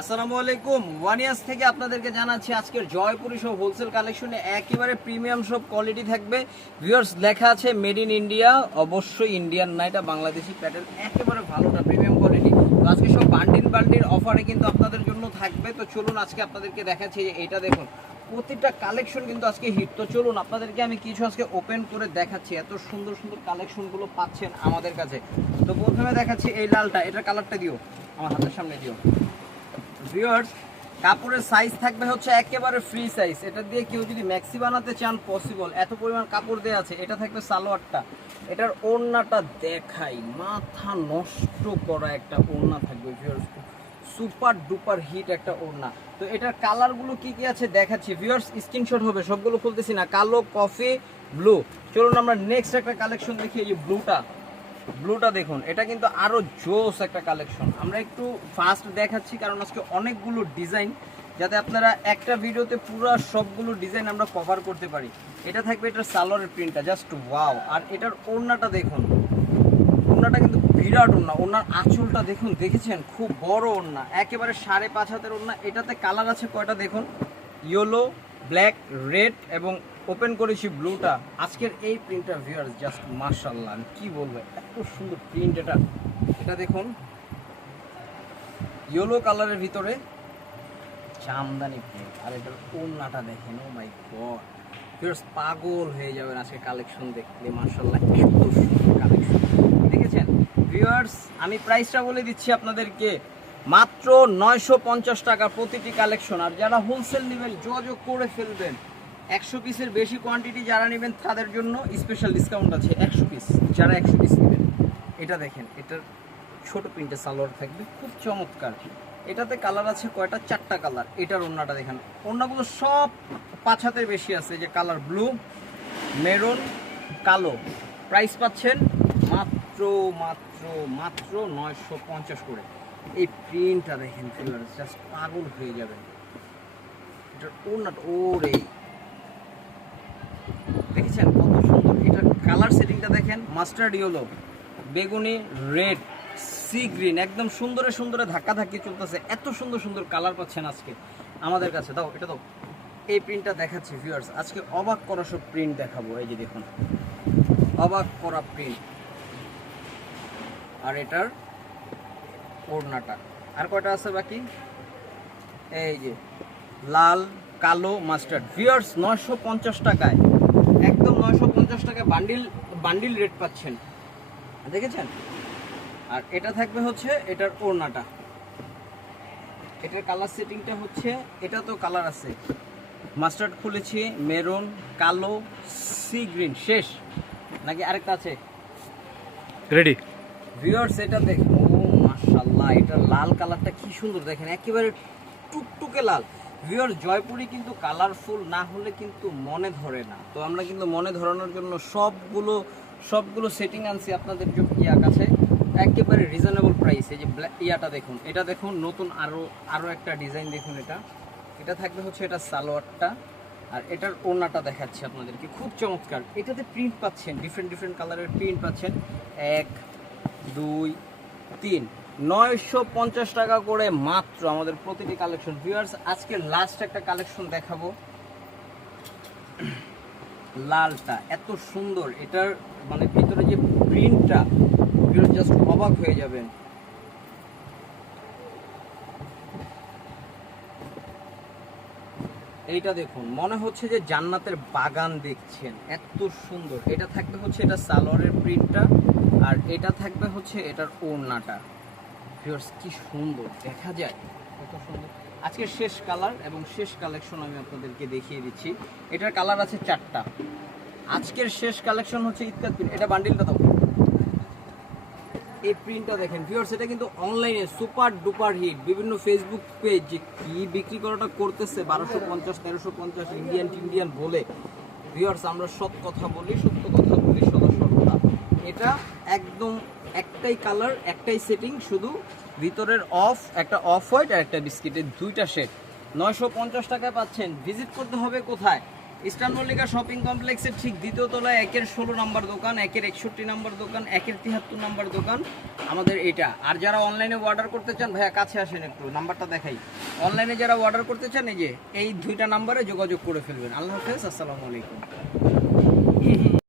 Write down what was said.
আসসালামু আলাইকুম। ওয়ানিয়াস থেকে আপনাদেরকে জানাচ্ছি আজকের জয়পুরি সব হোলসেল কালেকশনে একেবারে প্রিমিয়াম সব কোয়ালিটি থাকবে। ভিউয়ার্স লেখা আছে মেড ইন ইন্ডিয়া অবশ্যই ইন্ডিয়ান না, এটা বাংলাদেশি প্যাটার্ন একেবারে ভালোটা প্রিমিয়াম কোয়ালিটি তো আজকে সব বান্ডিল বান্ডিল অফারে কিন্তু আপনাদের জন্য থাকবে। তো চলুন আজকে আপনাদেরকে দেখাচ্ছি যে এটা দেখুন, প্রতিটা কালেকশন কিন্তু আজকে হিট তো চলুন আপনাদেরকে আমি কিছু আজকে ওপেন করে দেখাচ্ছি, এত সুন্দর সুন্দর কালেকশনগুলো পাচ্ছেন আমাদের কাছে। তো প্রথমে দেখাচ্ছি এই লালটা, এটার কালারটা দিও, আমার হাতের সামনে দিও। ভিউয়ার্স কাপড়ের সাইজ থাকবে হচ্ছে একেবারে ফ্রি সাইজ এটা দিয়ে কেউ যদি ম্যাক্সি বানাতে চান পসিবল এত পরিমাণ কাপড় দেওয়া আছে, এটা থাকবে সালোয়ারটা। এটার ওড়নাটা দেখাই। মাথা নষ্ট করা একটা ওড়না থাকবে ভিউয়ার্স সুপার ডুপার হিট একটা ওড়না। তো এটার কালারগুলো কি কি আছে দেখাচ্ছি। ভিউয়ার্স স্ক্রিনশট হবে, সবগুলো খুলতেছি না। কালো কফি ব্লু চলুন আমরা নেক্সট একটা কালেকশন দেখি, এই ব্লুটা ব্লুটা দেখুন, এটা কিন্তু আরও জোস একটা কালেকশন আমরা একটু ফাস্ট দেখাচ্ছি, কারণ আজকে অনেকগুলো ডিজাইন যাতে আপনারা একটা ভিডিওতে পুরো সবগুলো ডিজাইন আমরা কভার করতে পারি। এটা থাকবে এটার সালোয়ারের প্রিন্টটা জাস্ট ওয়াও আর এটার ওড়নাটা দেখুন, ওড়নাটা কিন্তু বিরাট ওড়না, ওড়নার আঁচলটা দেখুন, দেখেছেন? খুব বড় ওড়না, একেবারে সাড়ে পাঁচ হাতের ওড়না, এটাতে কালার আছে কয়টা দেখুন? ইয়েলো ব্ল্যাক, রেড এবং ওপেন করেছি ব্লুটা। আজকের এই প্রিন্টটা ভিউয়ার্স জাস্ট মার্শাল্লাহ আমি কি বলব, এত সুন্দর প্রিন্ট এটা। এটা দেখুন ইয়েলো কালারের ভিতরে জামদানি প্রিন্ট আর এটার ওড়নাটা দেখেন ও মাই গড ভিউয়ার্স পাগল হয়ে যাবেন আজকে কালেকশন দেখলে মার্শাল্লাহ এত সুন্দর কালেকশন দেখেছেন? ভিউয়ার্স আমি প্রাইসটা বলে দিচ্ছি আপনাদেরকে। মাত্র নয়শো পঞ্চাশ টাকা প্রতিটি কালেকশন আর যারা হোলসেল নেবেন, যোগাযোগ করে ফেলবেন। একশো পিসের বেশি কোয়ান্টিটি যারা নেবেন, তাদের জন্য স্পেশাল ডিসকাউন্ট আছে একশো পিস যারা একশো পিস নেবেন, এটা দেখেন, এটার ছোট প্রিন্টের সালোয়ার থাকবে, খুব চমৎকার। এটাতে কালার আছে কয়টা? চারটা কালার এটার ওড়নাটা দেখেন, ওড়নাগুলো সব পাঁচ হাতের বেশি আছে, যে কালার ব্লু মেরুন কালো। প্রাইস পাচ্ছেন মাত্র মাত্র মাত্র নয়শো পঞ্চাশ করে। এই প্রিন্টটা দেখেন জাস্ট পাগল হয়ে যাবেন। এটার ওড়নাটা ওরে দেখেছেন কত সুন্দর? এটার কালার সেটিংটা দেখেন মাস্টার্ড ইয়েলো বেগুনি রেড সি গ্রিন একদম সুন্দরে সুন্দরে ধাক্কা ধাক্কি চলতেছে। এত সুন্দর সুন্দর কালার পাচ্ছেন আজকে আমাদের কাছে। দাও, এটা দাও। এই প্রিন্টটা দেখাচ্ছি ভিউয়ার্স আজকে অবাক করা সব প্রিন্ট দেখাবো, এই যে দেখুন। অবাক করা প্রিন্ট আর এটার ওড়নাটা। আর কয়টা আছে বাকি? এই যে লাল কালো মাস্টার্ড। ভিউয়ার্স নয়শো পঞ্চাশ টাকায়। একদম নয়শো পঞ্চাশ টাকায় বান্ডিল বান্ডিল রেট পাচ্ছেন। দেখেছেন? আর এটা থাকবে হচ্ছে এটার ওড়নাটা। এটার কালার সেটিংটা হচ্ছে এটা তো কালার আছে। মাস্টার্ড খুলেছি মেরুন কালো সি গ্রিন। শেষ। নাকি আরেকটা আছে? রেডি ভিউয়ার্স এটা দেখুন। ও মাশাআল্লাহ, এটা লাল কালারটা কি সুন্দর দেখেন, একেবারে টুকটুকে লাল। ভিউয়ার জয়পুরি কিন্তু কালারফুল না হলে কিন্তু মনে ধরে না। তো আমরা কিন্তু মনে ধরানোর জন্য সবগুলো সবগুলো সেটিং আনছি আপনাদের ইয়া কাছে একেবারে রিজনেবল প্রাইস যে ইয়াটা দেখুন, এটা দেখুন, নতুন আরও আরও একটা ডিজাইন দেখুন এটা। এটা থাকবে হচ্ছে এটা সালোয়ারটা, আর এটার ওড়নাটা দেখাচ্ছি আপনাদেরকে, খুব চমৎকার। এটাতে প্রিন্ট পাচ্ছেন ডিফারেন্ট ডিফারেন্ট কালারের প্রিন্ট পাচ্ছেন। এক, দুই তিন। নয়শো পঞ্চাশ টাকা করে মাত্র আমাদের প্রতিটি কালেকশন ভিউয়ার্স আজকে লাস্ট একটা কালেকশন দেখাবো। লালটা এত সুন্দর, এটার মানে ভিতরে যে প্রিন্টটা জাস্ট অবাক হয়ে যাবেন। এইটা দেখুন, মনে হচ্ছে যে জান্নাতের বাগান দেখছেন, এত সুন্দর। এটা থাকবে হচ্ছে এটা সালোয়ারের প্রিন্টটা আর এটা থাকবে হচ্ছে এটার ওড়নাটা। ভিউয়ার্স কি সুন্দর, দেখা যায়। কত সুন্দর। আজকের শেষ কালার এবং শেষ কালেকশন আমি আপনাদেরকে দেখিয়ে দিচ্ছি। এটার কালার আছে চারটা। আজকের শেষ কালেকশন হচ্ছে ইত্যাদ প্রিন্ট এটা বান্ডিলটা দাও। এই প্রিন্টটা দেখেন। ভিউয়ার্স এটা কিন্তু অনলাইনে সুপার ডুপার হিট বিভিন্ন ফেসবুক পেজ যে কি বিক্রি করাটা করতেছে, বারোশো পঞ্চাশ, তেরোশো পঞ্চাশ ইন্ডিয়ান ইন্ডিয়ান বলে। ভিউয়ার্স আমরা সৎ কথা বলি, সত্য কথা বলি, সদা সর্বদা। এটা একদম একটাই কালার একটাই সেটিং শুধু ভিতরের অফ একটা অফ হোয়াইট আর একটা বিস্কিটের দুইটা শেড নয়শো পঞ্চাশ টাকায় পাচ্ছেন। ভিজিট করতে হবে কোথায়? ইস্টার্ন মল্লিকা শপিং কমপ্লেক্সের ঠিক দ্বিতীয় তলায় একের ষোলো নাম্বার দোকান, একের একষট্টি নাম্বার দোকান, একের তিয়াত্তর নাম্বার দোকান। আমাদের এটা। আর যারা অনলাইনে অর্ডার করতে চান, ভাইয়া, কাছে আসেন একটু, নাম্বারটা দেখাই। অনলাইনে যারা অর্ডার করতে চান, এই যে, এই দুইটা নাম্বারে যোগাযোগ করে ফেলবেন। আল্লাহ হাফেজ, আসসালামু আলাইকুম।